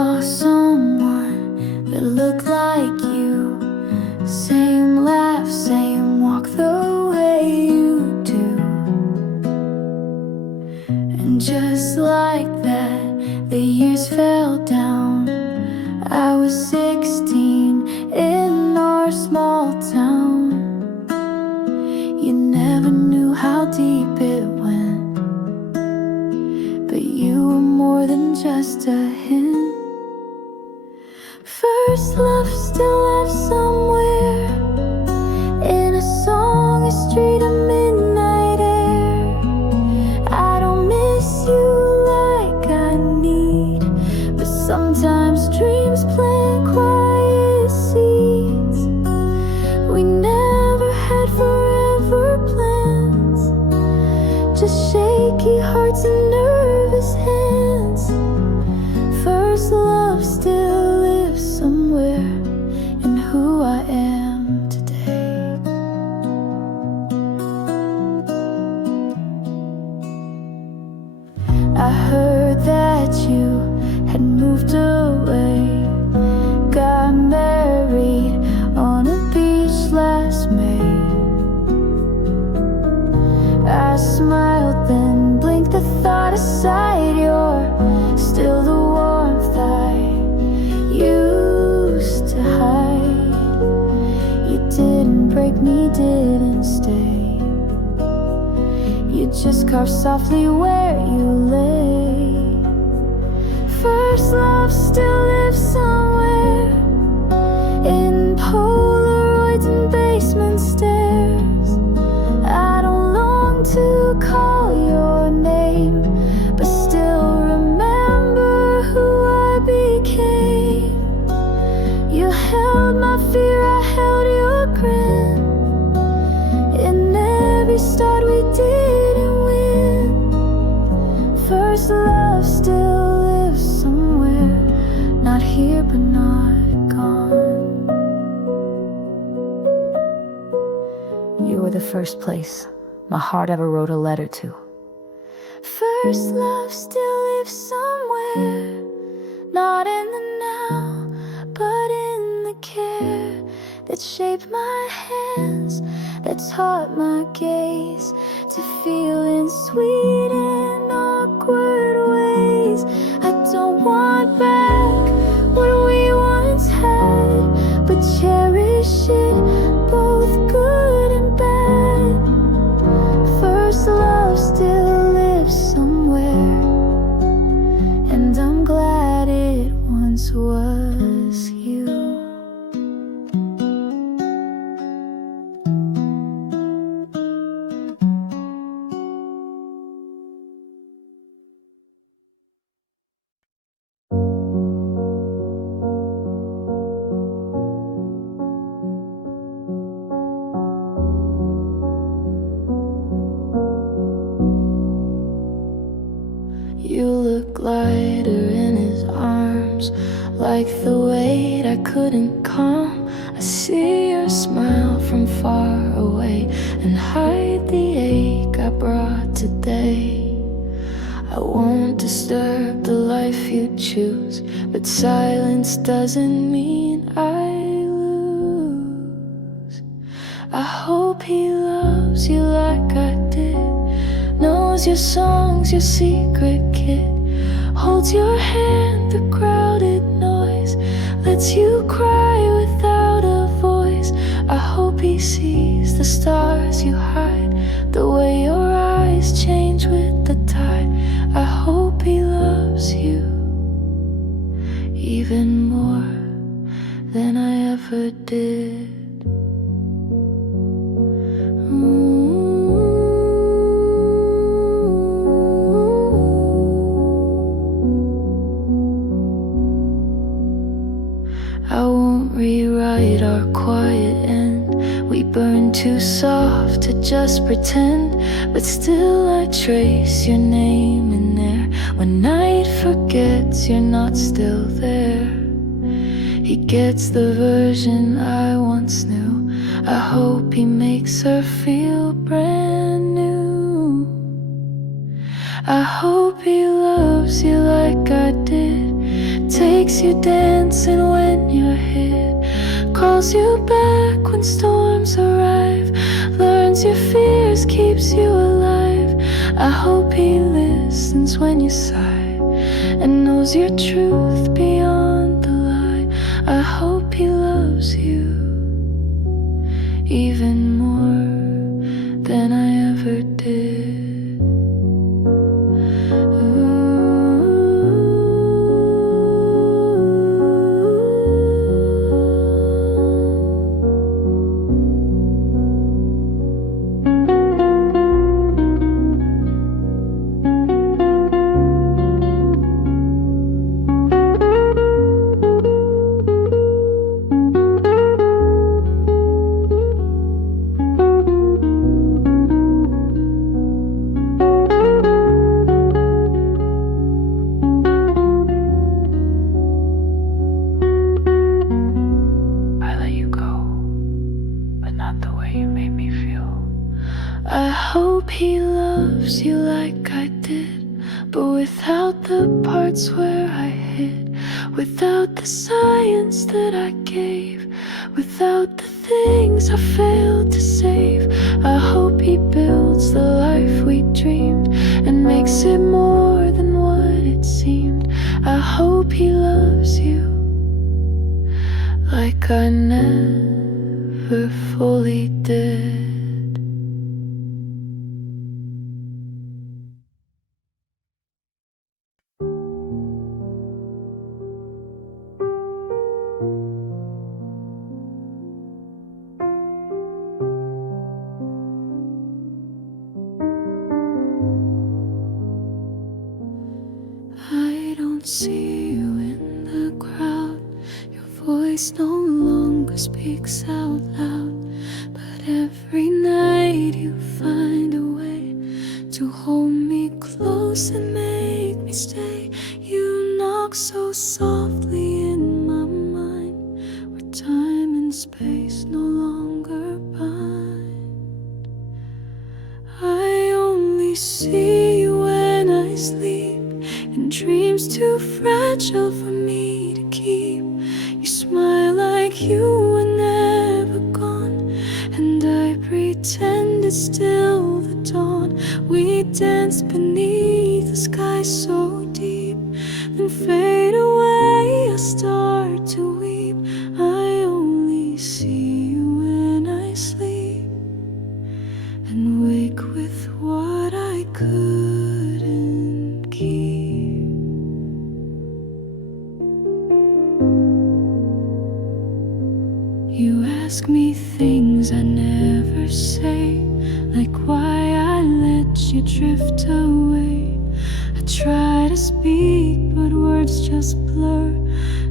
saw someone that looked like you. Same laugh, same walk the way you do. And just like that, the years fell down. I was 16 in our small town. You never knew how deep it went, but you were more than just a hint. First love still lives somewhere, in a song, a street, a midnight air. I don't miss you like I need, but sometimes dreams plant quiet seeds. We never had forever plans, just shaky hearts and nervous hands. First love still lives somewhere in who I am today. I heard that you had moved away, got married on a beach last May. I smiled, then blinked the thought aside. You're still the warmth I used to hide. You didn't break me, didn't stay. You just carved softly where you lay. First love still lives somewhere, in Polaroids and basement stairs. I don't long to call your name, but still remember who I became. You held my fear, I held your grin. In every start we didn't win. First love still lives somewhere, not here but not gone. You were the first place my heart ever wrote a letter to. First love still lives somewhere, not in the now, but in the care that shaped my hands, that taught my gaze to feel in sweet and awkward ways. I don't want back what we once had, but cherish it, both good and bad. First love still lives somewhere, and I'm glad it once was you. You look lighter in his arms, like the weight I couldn't calm. I see your smile from far away and hide the ache I brought today. I won't disturb the life you choose, but silence doesn't mean I lose. I hope he loves you like I did, knows your songs, your secret kid, holds your hand through crowded noise, lets you cry without a voice. I hope he sees the stars you hide, the way your eyes change with the tide. I hope he loves you even more than I ever did. I won't rewrite our quiet end. We burn too soft to just pretend, but still I trace your name in there. When night forgets you're not still there, he gets the version I once knew. I hope he makes her feel brand new. I hope he loves you like I did, takes you dancing when you're hit, calls you back when storms arrive, learns your fears, keeps you alive. I hope he listens when you sigh and knows your truth beyond the lie. I hope he loves you even more than I ever did. I hope he loves you like I did, but without the parts where I hid, without the science that I gave, without the things I failed to save. I hope he builds the life we dreamed and makes it more than what it seemed. I hope he loves you like I never fully did. I don't see you in the crowd, your voice no longer speaks out loud, but every night you find a way to hold me close and make me stay. You knock so softly in my mind, where time and space no longer bind. I only see you when I sleep, and dreams too fragile for me to keep. You smile like you were never gone, and I pretend it's still the dawn. We dance beneath the sky so deep, then fade away. I start to weep. I only see you when I sleep, and wake with what I couldn't keep. You ask me things I never say, like why I let you drift away. I try to speak, but words just blur,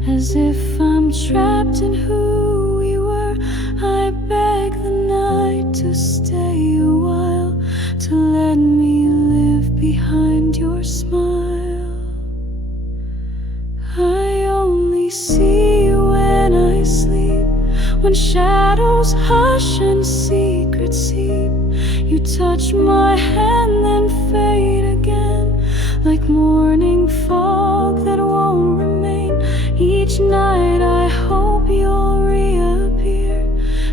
as if I'm trapped in who we were. I beg the night to stay a while, to let me live behind your smile. I only see you when I sleep, when shadows hush and secrets seep. You touch my hand then fade again, like morning fog that won't remain. Each night I hope you'll reappear,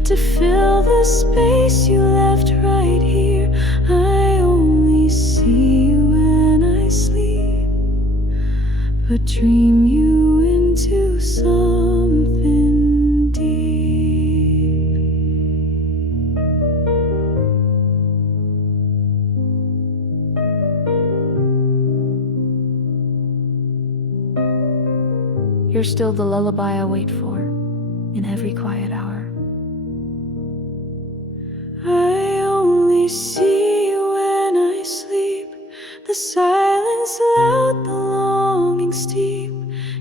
to fill the space you left right here. I only see you when I sleep, but dream you into something deep. You're still the lullaby I wait for in every quiet hour. I only see you when I sleep, the silence loud, the longing steep.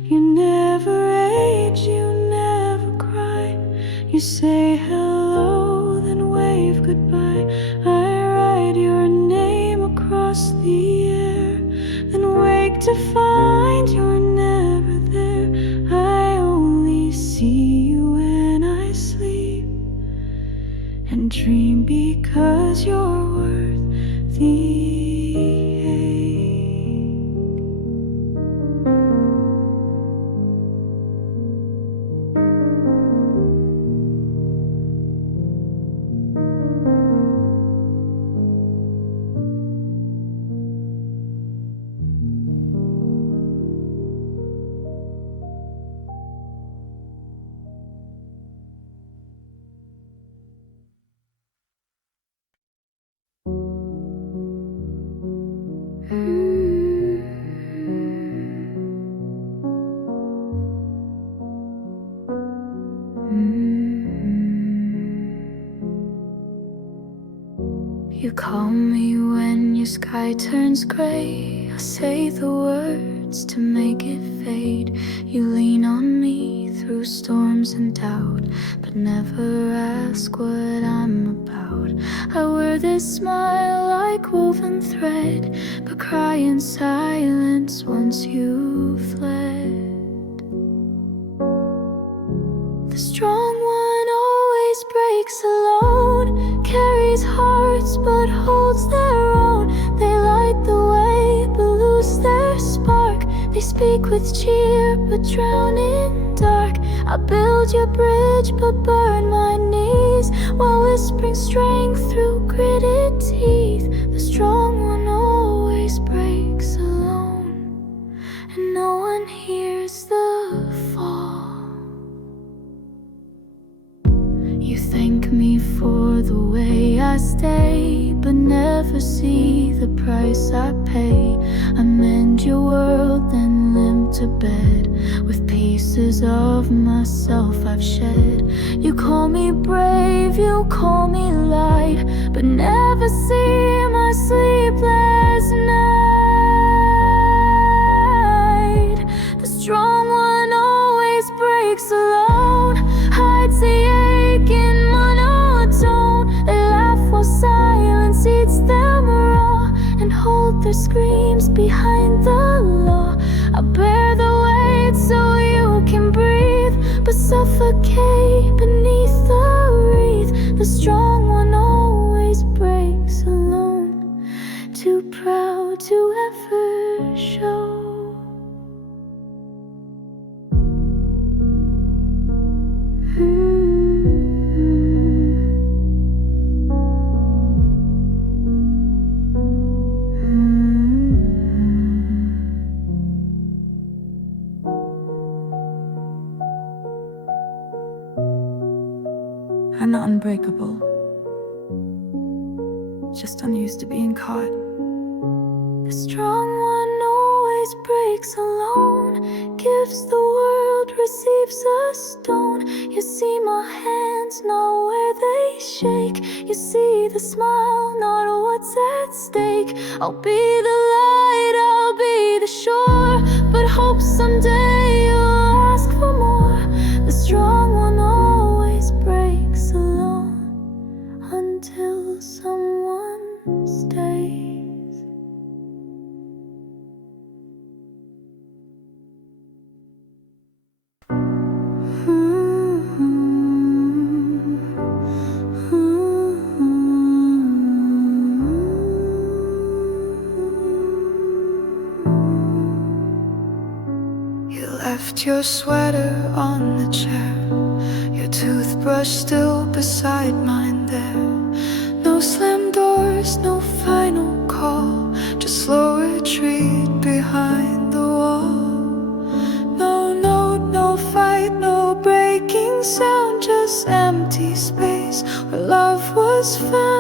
You never age, you never cry. You say hello, then wave goodbye. I write your name across the air, then wake to find you're never there. I only see you when I sleep, and dream because you're worth the ache. You call me when your sky turns gray. I say the words to make it fade. You lean on me through storms and doubt, but never ask what I'm about. I wear this smile like woven thread, but cry in silence once you fled. The strong one always breaks alone, carries hearts but holds their own. They light the way but lose their spark. They speak with cheer but drown in dark. I build your bridge but burn my knees, while whispering strength through gritted teeth. The strong one always breaks alone, and no one hears the fall. You thank me for the way I stay, but never see the price I pay. I mend your world, then limp to bed with pieces of myself I've shed. You call me brave, you call me light, but never see my sleepless night. The strong one always breaks alone, hides the ache in monotone. They laugh while silence eats them raw, and hold their screams behind the law. I bear the weight so you can breathe, but suffocate beneath the wreath. The strong one always breaks alone, too proud to ever show. I'm not unbreakable, just unused to being caught. The strong one always breaks alone, gives the world, receives a stone. You see my hands, not where they shake. You see the smile, not what's at stake. I'll be the light, I'll be the shore, but hope someday you'll ask for more. The strong one always breaks alone, until someone stays. You left your sweater on the chair, your toothbrush still beside mine there. No slam doors, no final call, just slow retreat behind the wall. No note, no fight, no breaking sound, just empty space where love was found.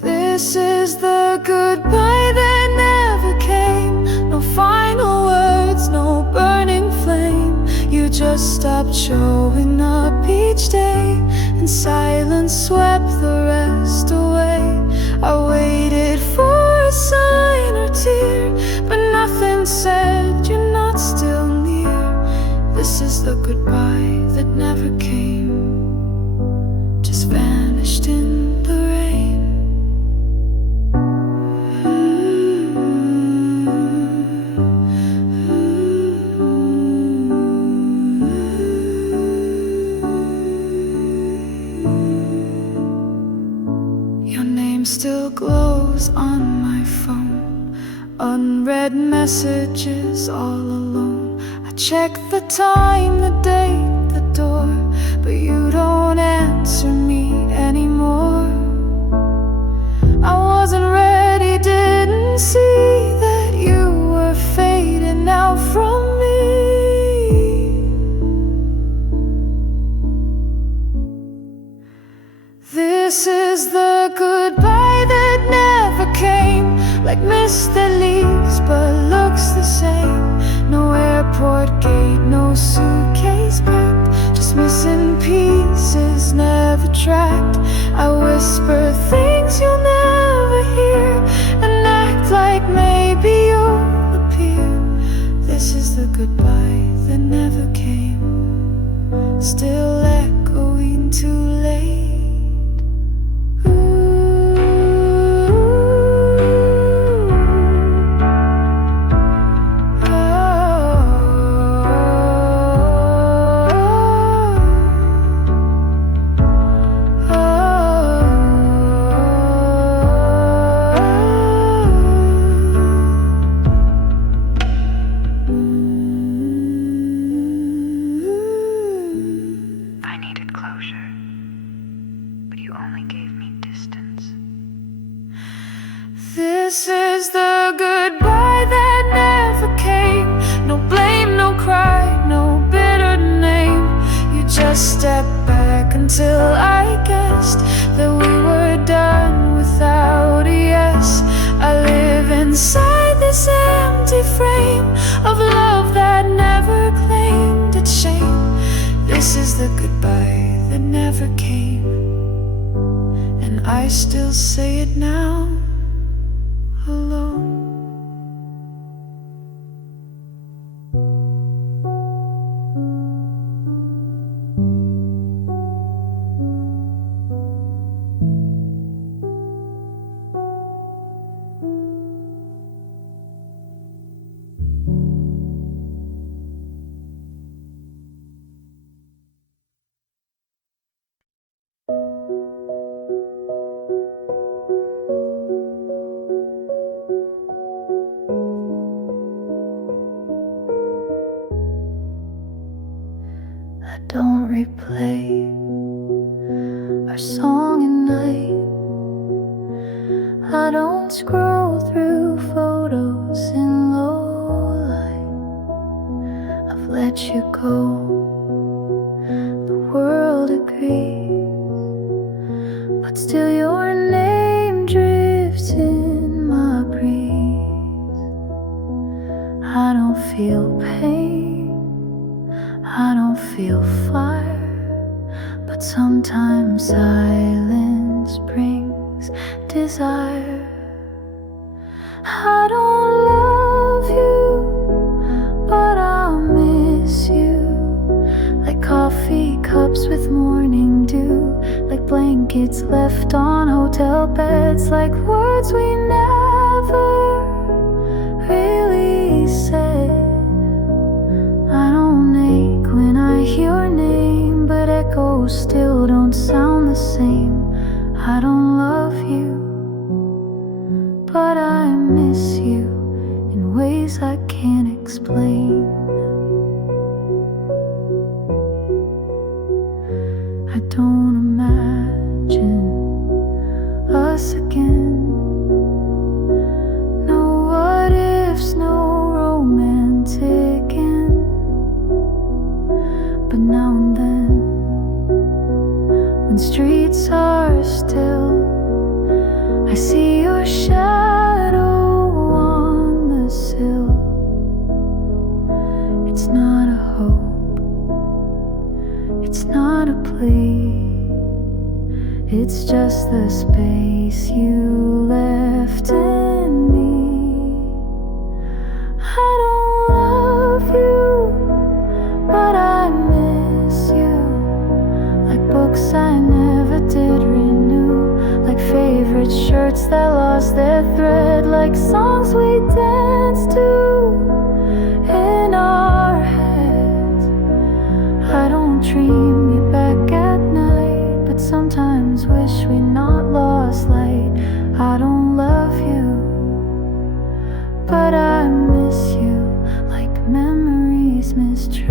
This is the goodbye that never came. No final words, no burning flame. You just stopped showing up each day, and silence swept the rest away. I waited for a sign or tear, but nothing said you're not still near. This is the goodbye that never came, just vanished in the rain. Your name still glows on my phone, unread messages all alone. I check the time, the date, the door, but you don't answer me anymore. I wasn't ready, didn't see that you were fading out from me. This is the goodbye that never came, like kiss that leaves but looks the same. No airport gate, no suitcase packed, just missing pieces never tracked. I whisper things you'll never hear and act like maybe you'll appear. This is the goodbye that never came, still echoing too late. This is the goodbye that never came. No blame, no cry, no bitter name. You just stepped back until I guessed that we were done without a yes. I live inside this empty frame of love that never claimed its shame. This is the goodbye that never came, and I still say it now, alone. I don't replay our song at night. I don't scroll through photos in low light. I've let you go, the world agrees, but still your name drifts in my breeze. I don't feel pain, I don't feel fire, but sometimes silence brings desire. I don't love you, but I'll miss you, like coffee cups with morning dew, like blankets left on hotel beds, like words we never really said. I don't ache when I hear your name, but echoes still don't sound the same. I don't love you, but I miss you in ways I can't explain. I don't imagine us again. No what ifs, no romantic end. But now and then, when streets are still, I see your shadow on the sill. It's not a hope, it's not a plea, it's just the space you left in me. I don't love you, but I miss you, like books I never did renew, like favorite shirts that lost their thread, like songs we danced to in our heads. I don't dream you back at night, but sometimes wish we'd not lost light. I don't love you, but I miss you, like memories miss truth.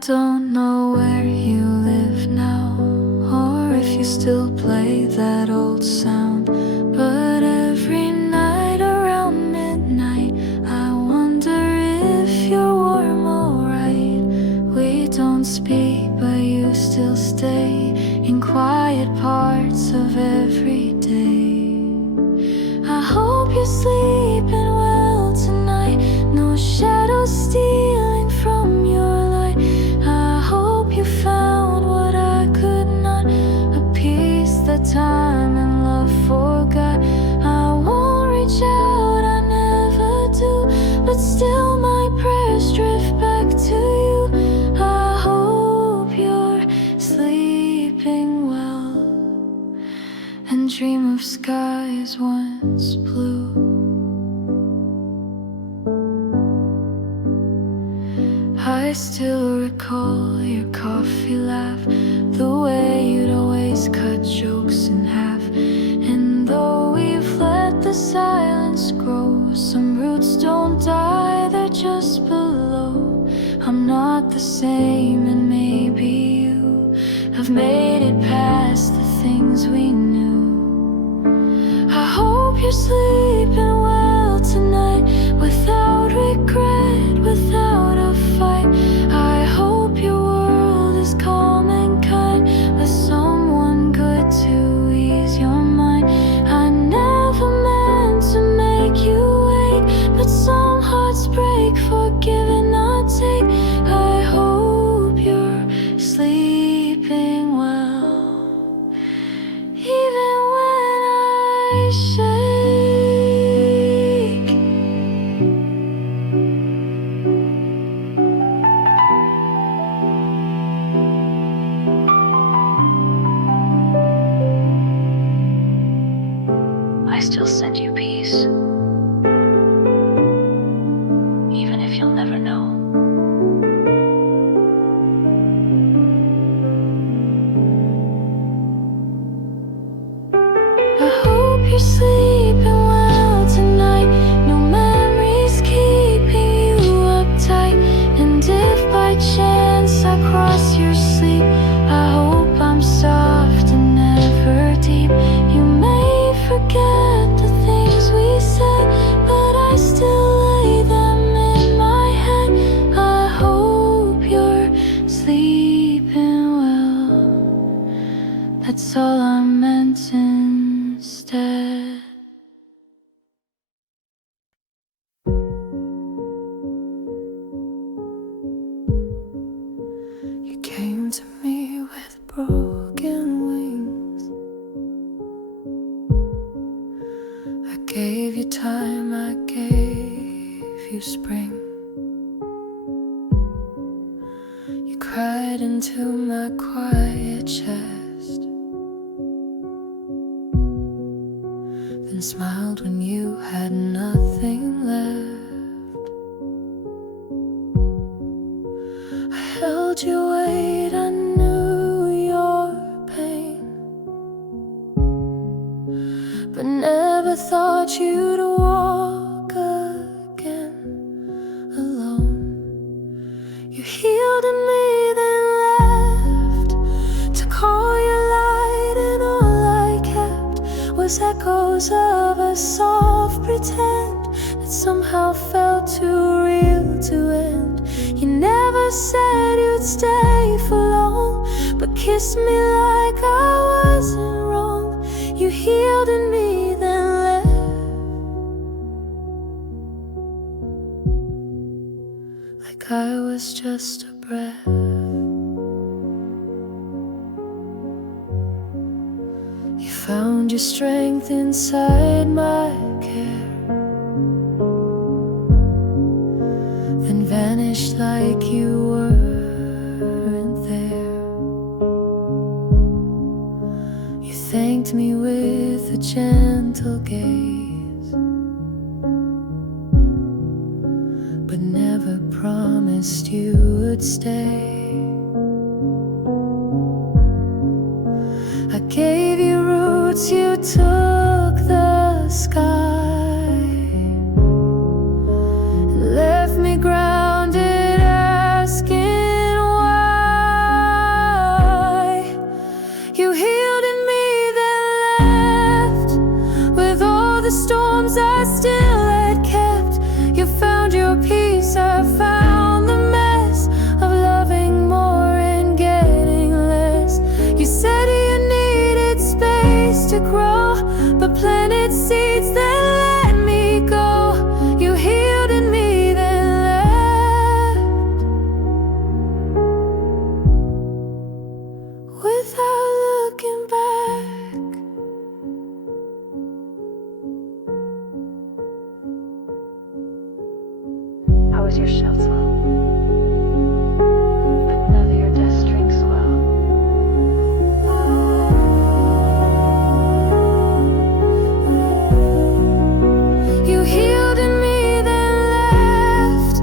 don't know where you live now, or if you still play that old sound, but every night around midnight I wonder if you're warm alright. We don't speak, but you still stay in quiet parts of every day. I hope you're sleeping well tonight, no shadows stealing from your light. I hope you found what I could not, a peace that time and love forgot. I won't reach out, I never do, but still my prayers drift back to you. I hope you're sleeping well and dream of skies once blue. I still recall your coffee laugh, the way you'd always cut jokes in half. And though we've let the silence grow, some roots don't die, they're just below. I'm not the same, and maybe you have made it past the things we knew. I hope you're sleeping well tonight, without regret, without a fight. I hope your world is calm and kind, with someone good to ease your mind. I never meant to make you wait, but some hearts break for give and not take. I hope you're sleeping well, even when I shake. I still send you peace, even if you'll never know. I hope you're sleeping well tonight, no memories keeping you uptight. And if by chance I cross your sleep, I hope I'm soft and never deep. You may forget the things we said, but I still lay them in my head. I hope you're sleeping well, that's all I meant instead. You came to me with broken wings. I gave you time, I gave you spring. You cried into my quiet chest, then smiled when you had nothing left. I held your weight, I knew your pain, but never thought you'd walk again alone. You healed in me, then left to call your light, and all I kept was echoes of a soft pretend that somehow felt too real to end. You never said you'd stay for long, but kissed me like I wasn't wrong. You healed in me, then left like I was just a breath. You found your strength inside my care, then vanished like you weren't there. You thanked me with a gentle gaze, but never promised you would stay. I gave you roots, you took the sky, and left me grounded, asking why. planted seeds that let me go. You healed in me, then left without looking back. I was your shell swell, but never your death string swell. You healed in me, then left.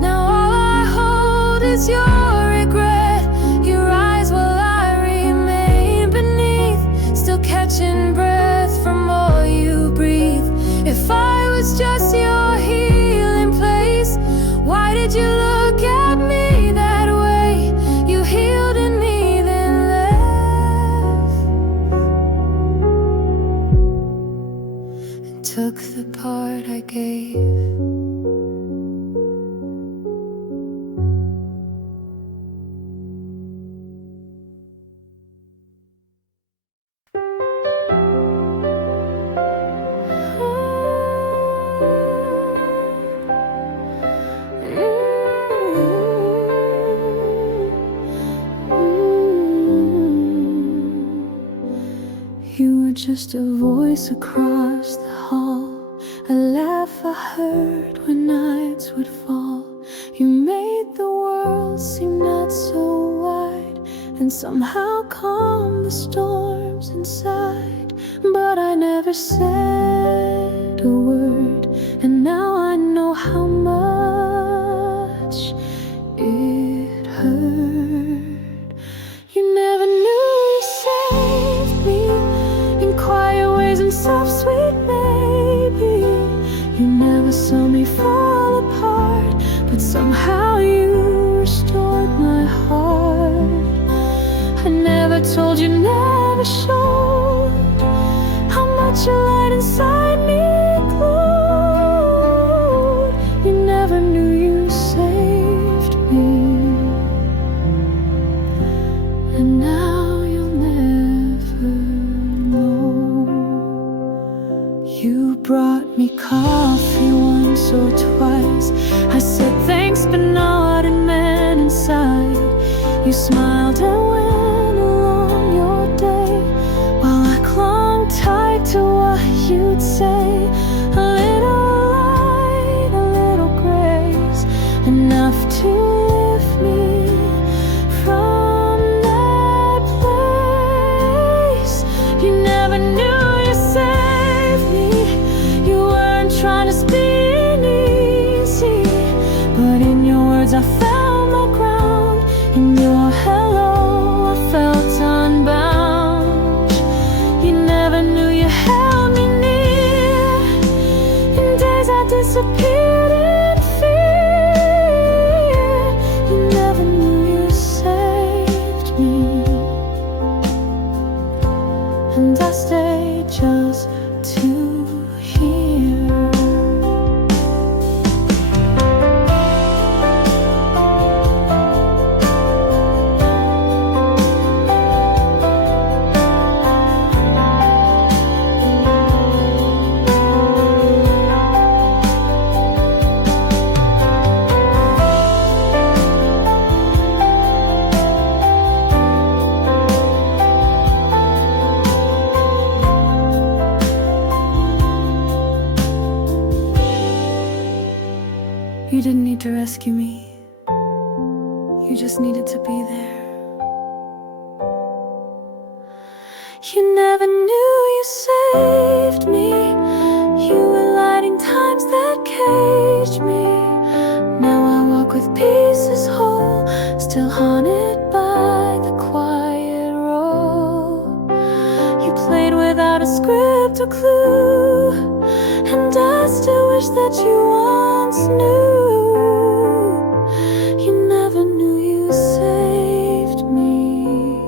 Now all I hold is your regret. You rise while I remain beneath, still catching breath from all you breathe. If I was just your healing place, why did you look at me that way? You healed in me, then left, and took the part I gave. You were just a voice across the hall, a laugh I heard when nights would fall. You made the world seem not so wide, and somehow calmed the storms inside. But I never said a word, and now I know how much it hurt. You never knew you saved me in quiet ways and soft, sweet baby. You never saw me fall apart, but somehow you restored my heart. I never told you, never showed how much your light inside me glowed. You never knew you saved me, and now you'll never know. You brought me coffee once or twice. I said thanks, but not in meant inside. You smiled and went along your day, while I clung tight to what you'd say. A little light, a little grace, enough to lift me from that place. You never knew you saved me. You weren't trying to spin easy, but in your words I found my ground. In your hello I felt unbound. You never knew you held me near in days I disappeared in fear. You never knew you saved me, and I stayed just to hear. You didn't need to rescue me, you just needed to be there. You never knew you saved me. You were lighting times that caged me. Now I walk with pieces whole, still haunted by the quiet role. You played without a script or clue, and I still wish that you once knew. You never knew you saved me,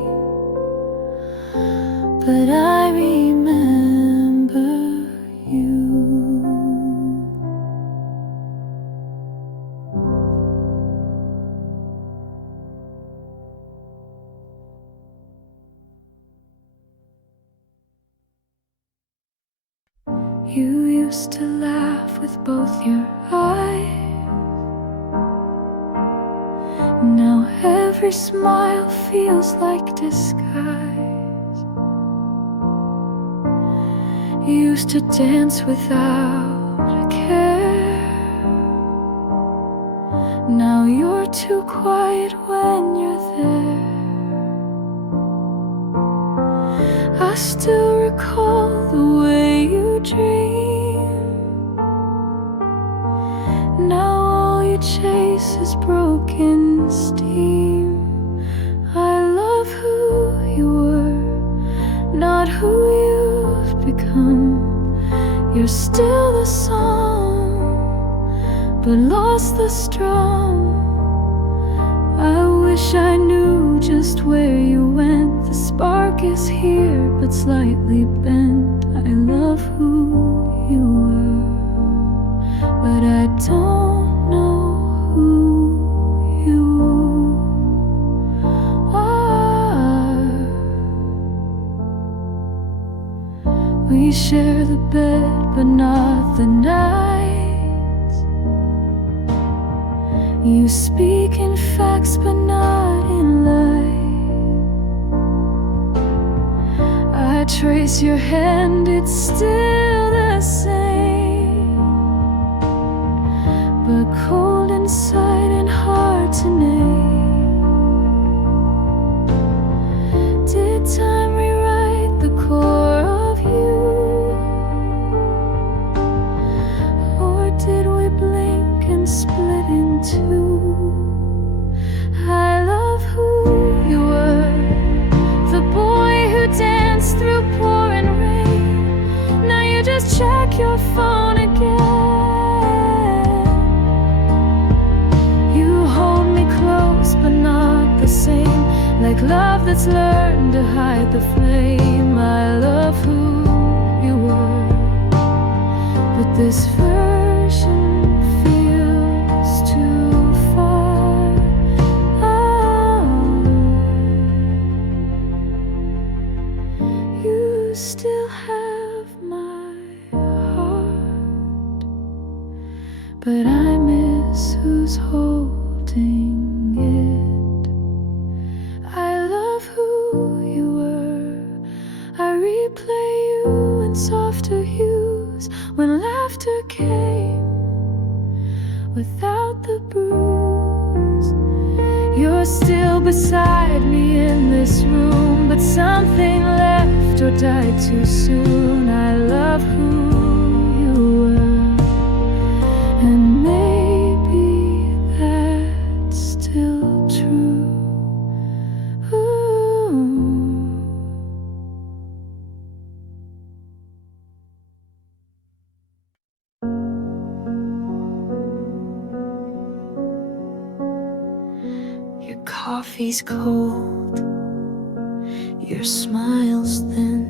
but I remember you. You used to laugh with both your eyes. Now every smile feels like disguise. You used to dance without a care. Now you're too quiet when you're there. I still recall the way you dream. Now all you chase is broken steam. I love who you were, not who you've become. You're still the song, but lost the strum. I wish I knew just where you went. The spark is here, but slightly bent. I love who you were, but I don't know who you are. We share the bed, but not the nights. You speak in facts, but not in lies. I trace your hand, it's still the same, but cold inside and hard to name. Did time rewrite the core of you, or did we blink and split in two? I love who you were, the boy who danced through pouring rain. Now you just check your phone again. You hold me close, but not the same, like love that's learned to hide the flame. I love who you were, but this version feels too far out. You still have my heart, but I miss who's holding it. I love who you were. I replay you in softer hues, when laughter came without the bruise. You're still beside me in this room, but something left or died too soon. I love who you were, and maybe that's still true. Ooh. Your coffee's cold, your smile's thin.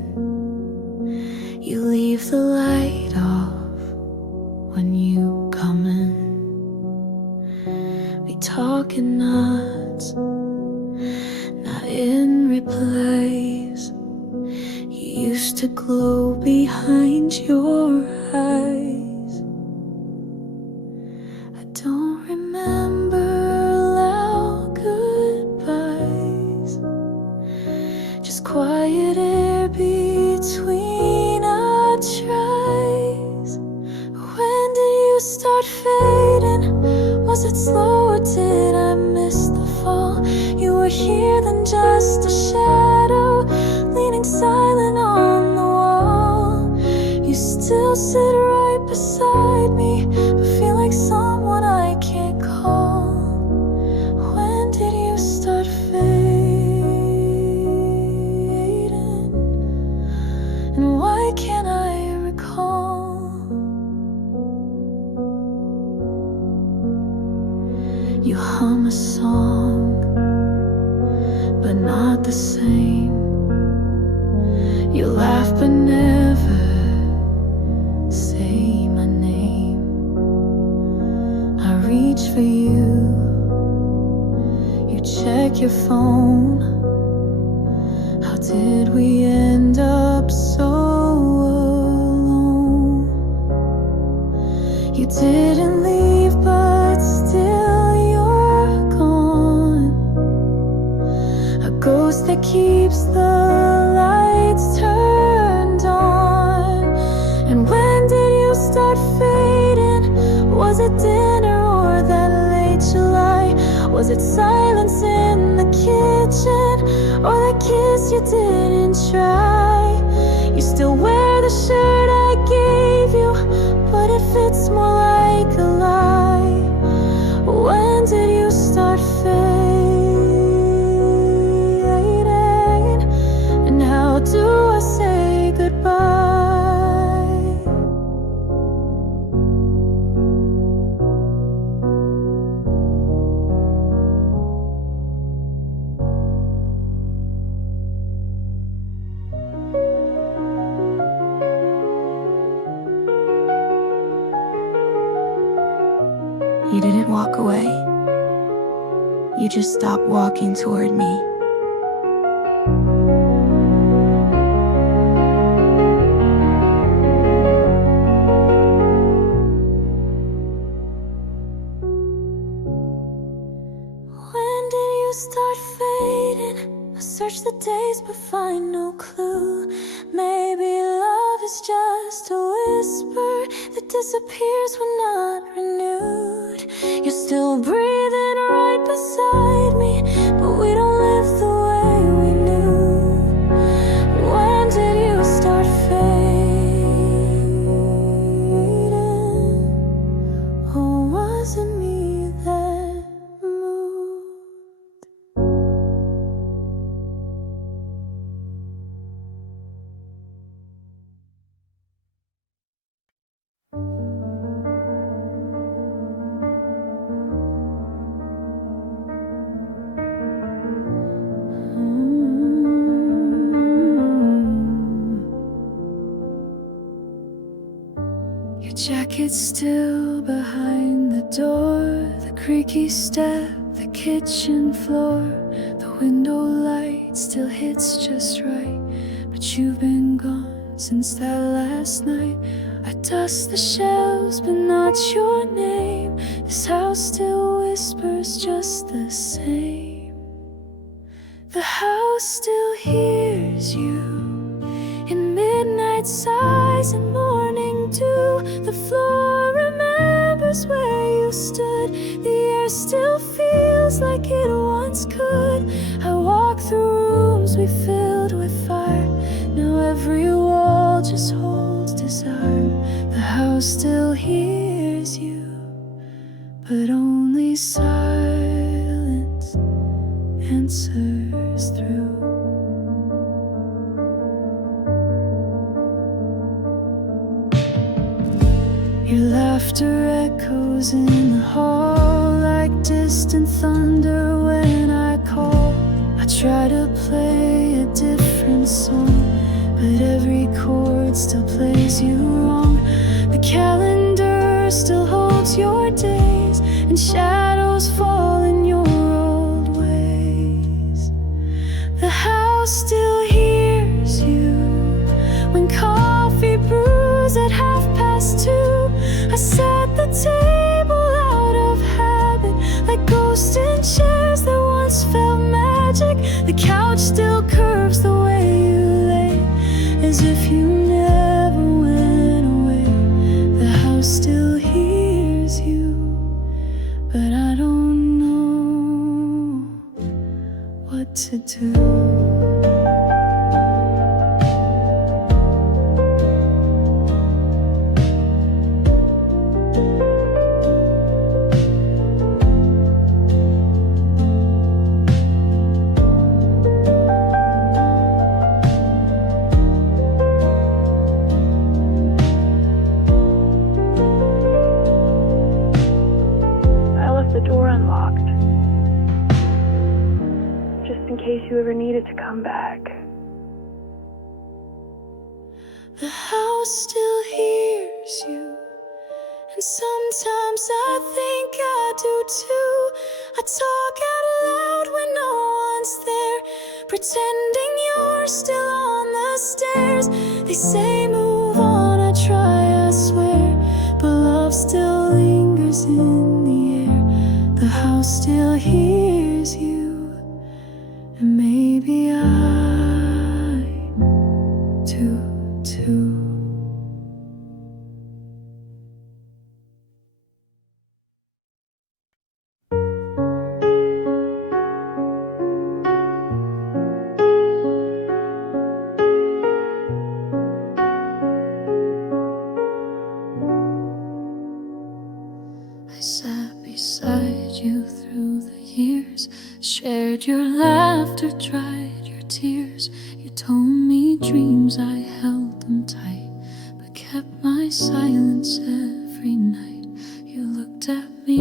You leave the light off when you come in. We talking nuts, not in replies. You used to glow behind your eyes. I don't remember loud goodbyes, just quiet air between our tries. When did you start fading? Was it slow or did I miss the fall? You were here then just a shadow, leaning silent on the wall. You still sit right beside me, but feel like someone I can't call. When did you start fading? And why can't I recall? You hum a song, but not the same. You laugh but never say my name. I reach for you, you check your phone. How did we end up so alone? You didn't leave, but still you're gone. A ghost that keeps the lights turned on. And when did you start fading? Was it dinner or that late July? Was it silence in the kitchen, or that kiss you didn't try? You still wear the shirt I gave you, but it fits more like a lie. When did you start fading? And how do I say goodbye? You didn't walk away. You just stopped walking toward me. When did you start fading? I search the days but find no clue. Maybe love is just a whisper that disappears when not renewed. You're still breathing right beside me, but we don't live the way we knew. When did you start fading? Or was it me that moved? Your jacket's still behind the door, the creaky step, the kitchen floor. The window light still hits just right, but you've been gone since that last night. I dust the shelves, but not your name. This house still whispers just the same. The house still hears you in midnight sighs and morning dew. The floor remembers where you stood. The air still feels like it once could. I walk through rooms we filled with fire. Now every wall just holds disarm. The house still hears you, but only silence answers through. Your laughter echoes in the hall like distant thunder when I call. I try to play a different song, but every chord still plays you wrong. The calendar still holds your days, and shadows fall in your old ways. The house still hears you when coffee brews at 2:30. I set the table out of habit, like ghosts in chairs that once felt magic. The couch still curves the way you lay, as if you never went away. The house still hears you, but I don't know what to do. The door unlocked, just in case you ever needed to come back. The house still hears you, and sometimes I think I do too. I talk out loud when no one's there, pretending you're still on the stairs. They say move on, I try, I swear, but love still laughter dried your tears. You told me dreams, I held them tight, but kept my silence every night. You looked at me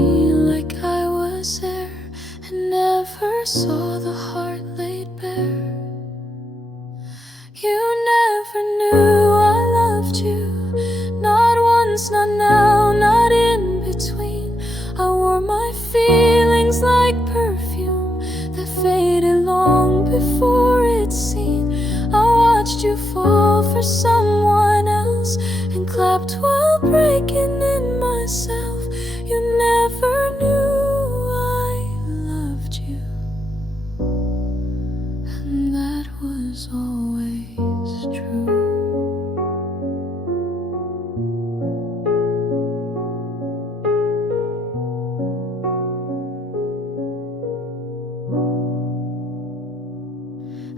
like I was there and never saw the heart laid bare. You never knew I loved you, not once, not now, not in between. I wore my feelings like perfume that faded long before it's seen. I watched you fall for someone else and clapped while breaking in myself. You never knew I loved you, and that was always true.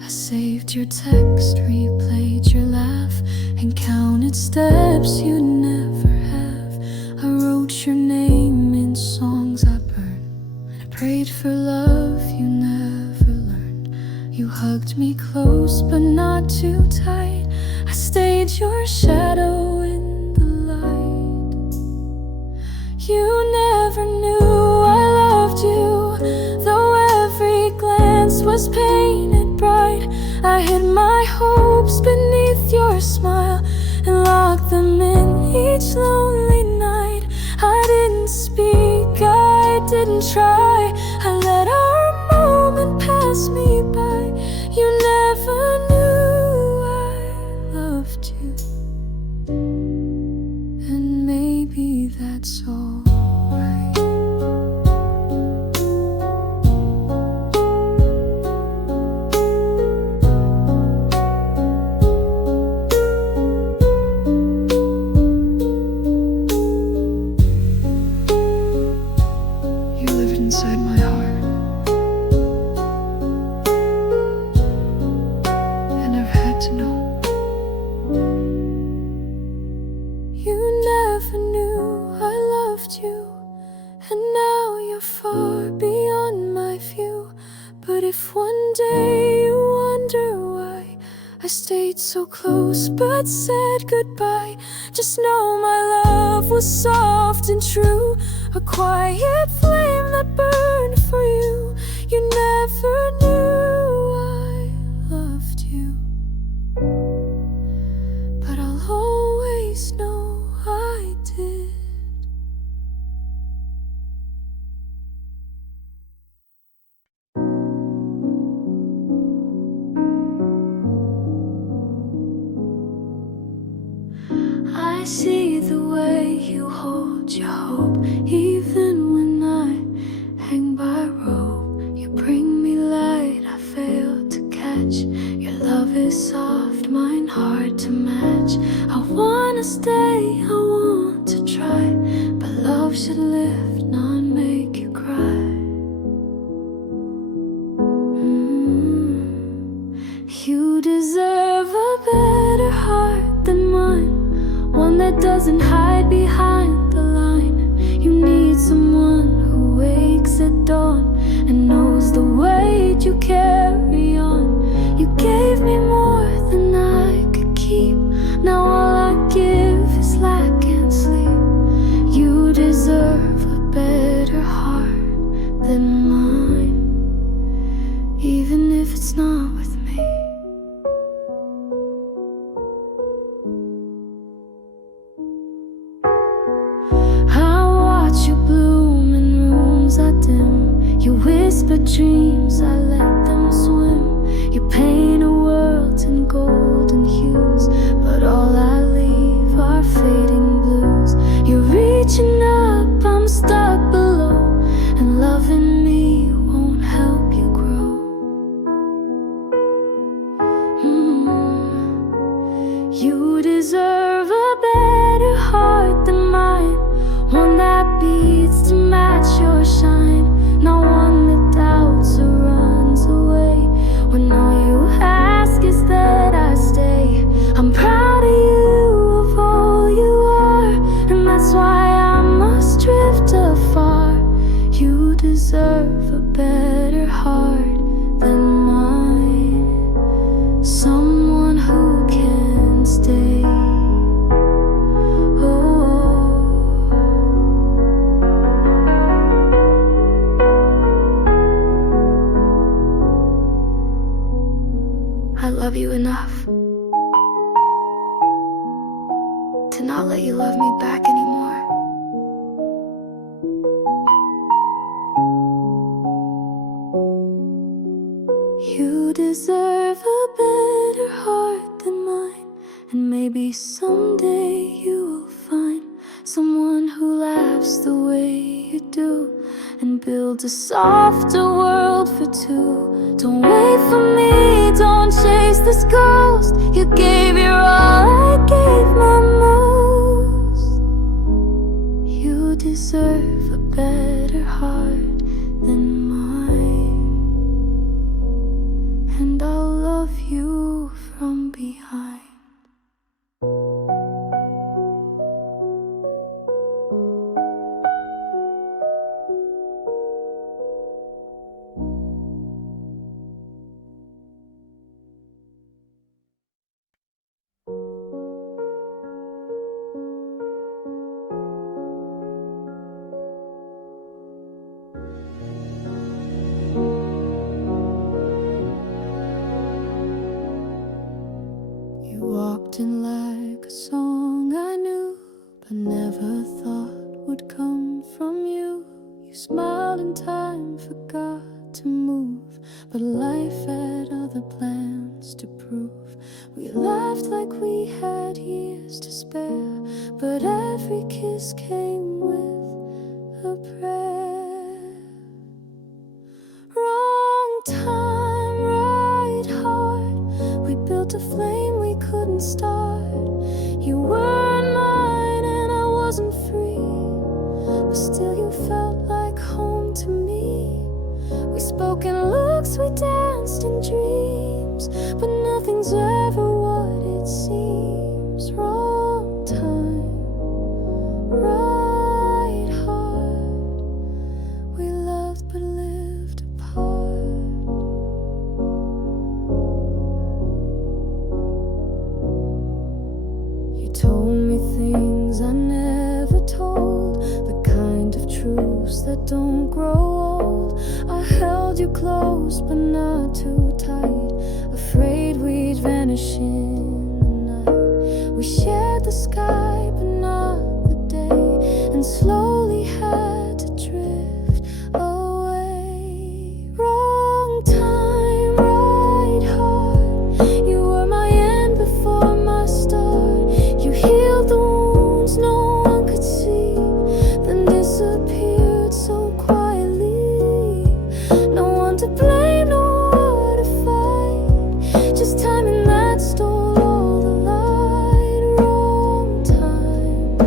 I saved your text, replayed your laugh, and counted steps you'd never have. I wrote your name in songs I burned. I prayed for love you never learned. You hugged me close but not too tight. I stayed your shadow in the light. You never knew I loved you, though every glance was painted bright. I hid my hopes beneath your smile and locked them in each lonely night. I didn't speak, I didn't try. I let our moment pass me by. You never knew I loved you, and maybe that's all right. You lived inside my heart, and I've had to know. You never knew I loved you, and now you're far beyond my view. But if one day you wonder why I stayed so close but said goodbye, just know my love was soft and true, a quiet flame that burned for you. You never knew I loved you, but I'll always know I did. I see the way you hold your hope, even when I hang by rope. You bring me light I fail to catch. Your love is soft, mine hard to match. I wanna stay, I want to try, but love should lift, not make you cry. You deserve a better heart than mine, one that doesn't hide behind the line. You need someone who wakes at dawn and knows the weight you carry on. You gave me more than I could keep, now all I give is lack and sleep. You deserve a better heart than mine, even if it's not with me. You whisper dreams, I let them swim. You paint a world in golden hues, but all I leave are fading blues. You're reaching up, I'm stuck below, and loving me won't help you grow. You deserve a better heart than mine, one that beats to match your shine. Not one that doubts or runs away, when all you ask is that I stay. I'm proud of you, of all you are, and that's why I must drift afar. You deserve a better heart than mine. I love you enough to not let you love me back anymore. You deserve a better heart than mine, and maybe someday you will find someone who laughs the way you do and builds a softer world for two. Don't wait for me, don't chase this ghost. You gave your all, I gave my most. You deserve a better heart than mine, and I'll love you from behind. You walked in like a song I knew, but never thought would come from you. You smiled and time forgot to move, but life had other plans to prove. We laughed like we had years to spare, but every kiss came with a prayer. Wrong time, right heart. We built a flame we couldn't start. You weren't mine and I wasn't free, but still you felt like home to me. We spoke in looks, we danced in dreams, but nothing's ever what it seems. Wrong time, right heart. We loved but lived apart. You told me things I never told, the kind of truths that don't grow old. I held you close but not too tight, afraid we'd vanish in the night. We shared the sky but not the day, and slowly had to drift away. Wrong time, right heart. You were my end before my start. You healed the wounds no one could see, then disappeared so quietly. No one to blame, no war to fight, just timing that stole all the light. Wrong time,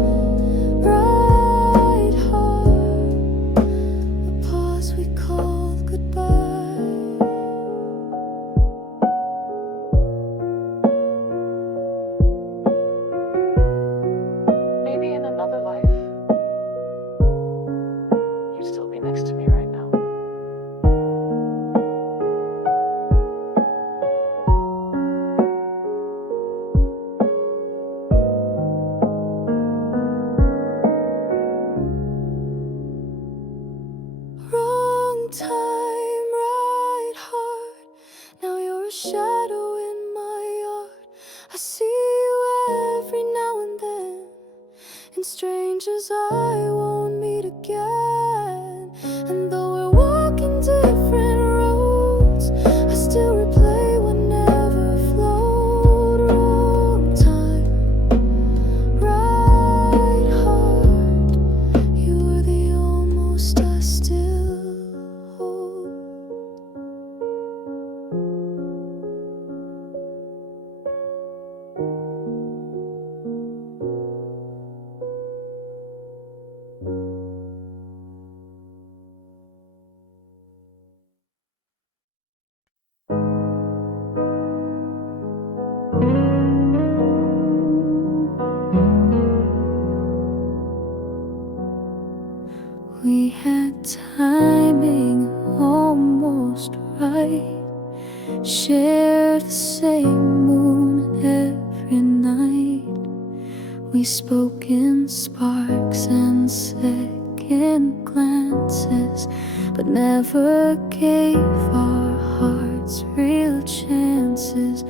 right heart. A pause we called goodbye. Maybe in another life, you'd still be next to me right now. Wrong time, right heart. Now you're a shadow in my yard. I see you every now and then, and strangers I won't meet again. And though we're walking different roads, I still replay what never flowed. Wrong time, right heart. You were the almost I still hold. We had timing almost right, shared the same moon every night. We spoke in sparks and second glances, but never gave our hearts real chances.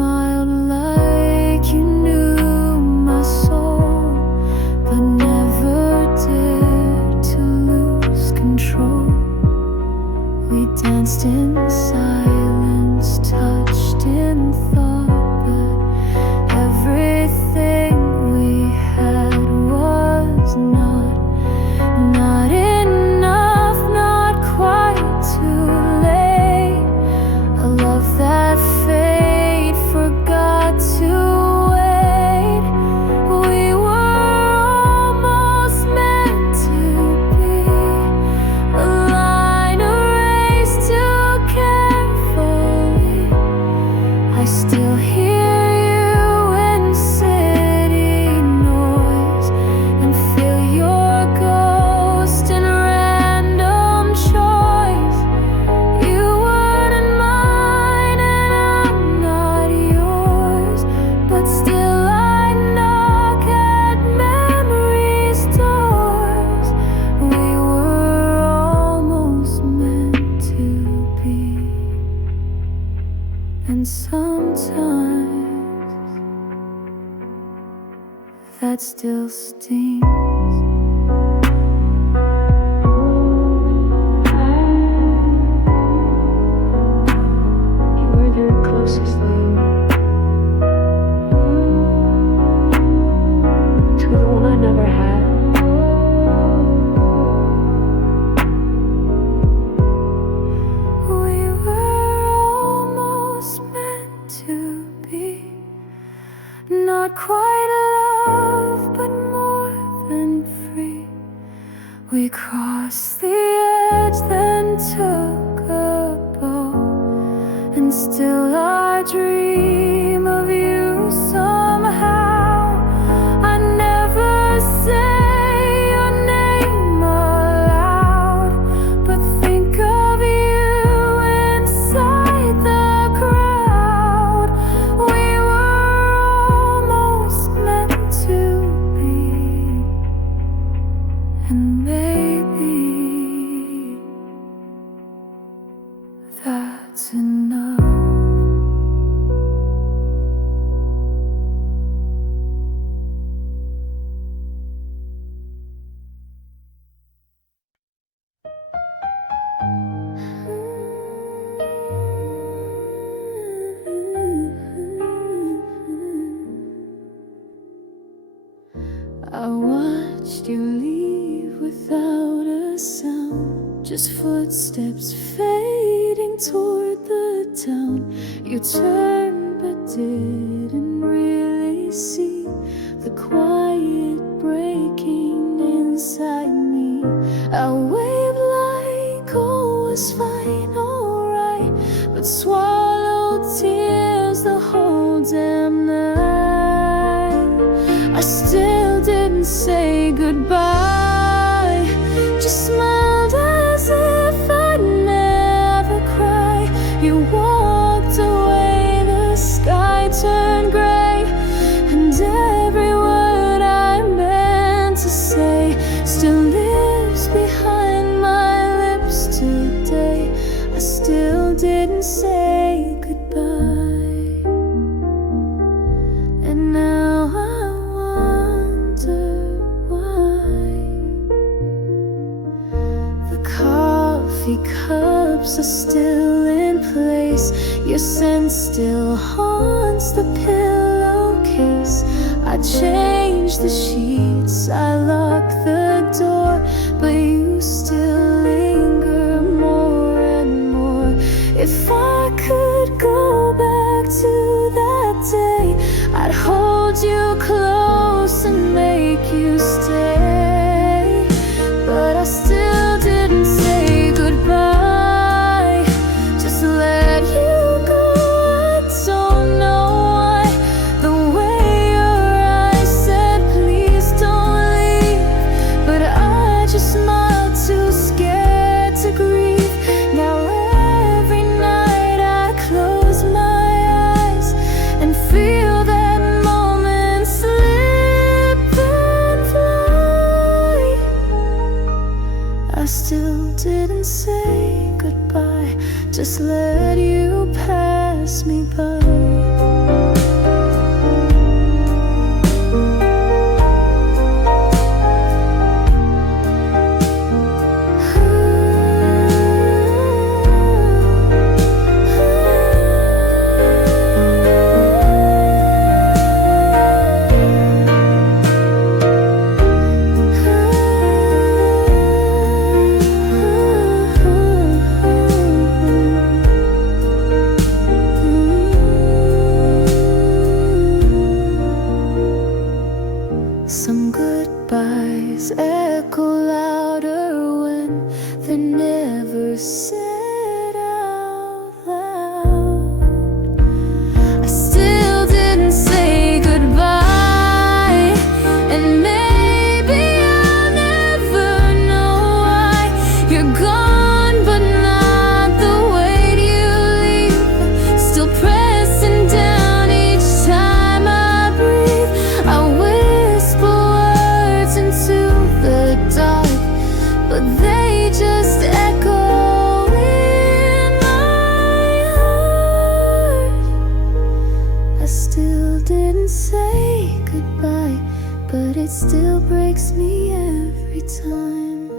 smiled like you knew my soul, but never dared to lose control. We danced in silence, touched in thought, but everything we had was not enough, not quite too late. A love that fate forgot to wait. We were almost meant to be, a line erased too carefully. I still hear you in city noise, and feel your ghost in random choice. You weren't mine and I'm not yours, but still I knock at memory's doors. We were almost meant to be, and sometimes that still stings. You were the closest thing to the one I never had. We were almost meant to be, not quite love, but more than free. We crossed the edge, then took a bow, and still I dream of you somehow. I never say your name aloud, but think of you inside the crowd. We were almost meant to be, and maybe that's enough. I watched you leave without a sound, just footsteps fading toward the town. You turned but didn't really see the quiet breaking inside me. I waved like all was fine, alright, but swallowed tears the whole damn night. I still didn't say goodbye, just smiled as if I'd never cry. You walked away, the sky turned gray, and every word I meant to say still lives behind my lips today. I still didn't say goodbye, and now I wonder why. The coffee cups are still in place, your scent still haunts the pillowcase. I changed the sheets, I locked the door, but you still linger more and more. If I could go back to that day, I'd hold you close and make you stay. But I still didn't say goodbye, just let you go. I don't know why. The way your eyes said please don't leave, but I just smiled, too scared to grieve. Now every night I close my eyes and feel that moment slip and fly. words echo louder when they're never said out loud. I still didn't say goodbye, and maybe I'll never know why you're gone, but not the weight you leave. Still pressing down each time I breathe. I whisper words into the dark, but they just echo in my heart. I still didn't say goodbye, but it still breaks me every time.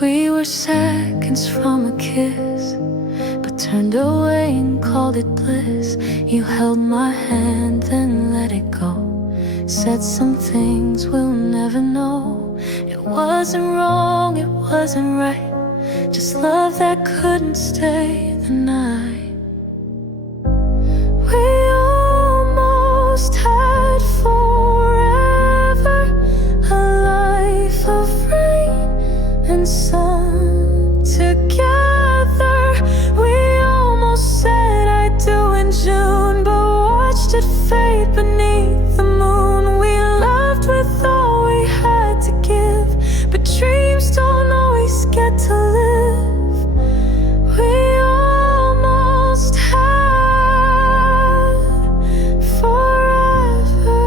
We were seconds from a kiss, but turned away and called it bliss. You held my hand, then let it go. Said some things we'll never know. It wasn't wrong, it wasn't right, just love that couldn't stay the night. We almost had forever, a life of rain and sun together. We almost said I do in June, but watched it fade beneath the moon. We loved with all we had to give, but dreams don't always get to live. We almost had forever,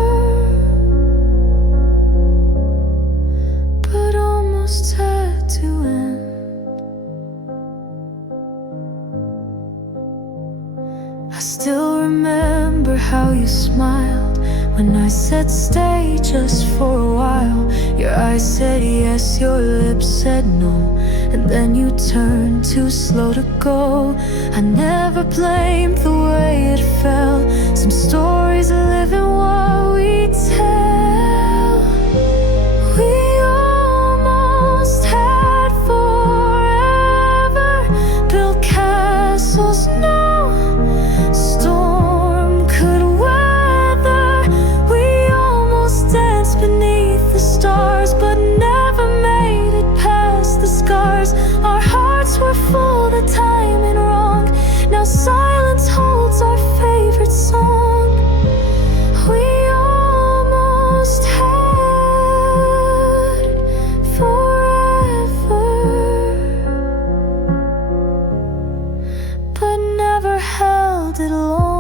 but almost had to end. I still remember how you smiled when I said stay just for a while. Your eyes said yes, your lips said no, and then you turned too slow to go. I never blamed the way it felt. Some stories live in what we tell. We almost had forever, built castles no storm could weather. We almost danced beneath the stars, but never made it past the scars. Our hearts were full, the timing wrong. Now silence holds our favorite song. We almost had forever, but never held it long.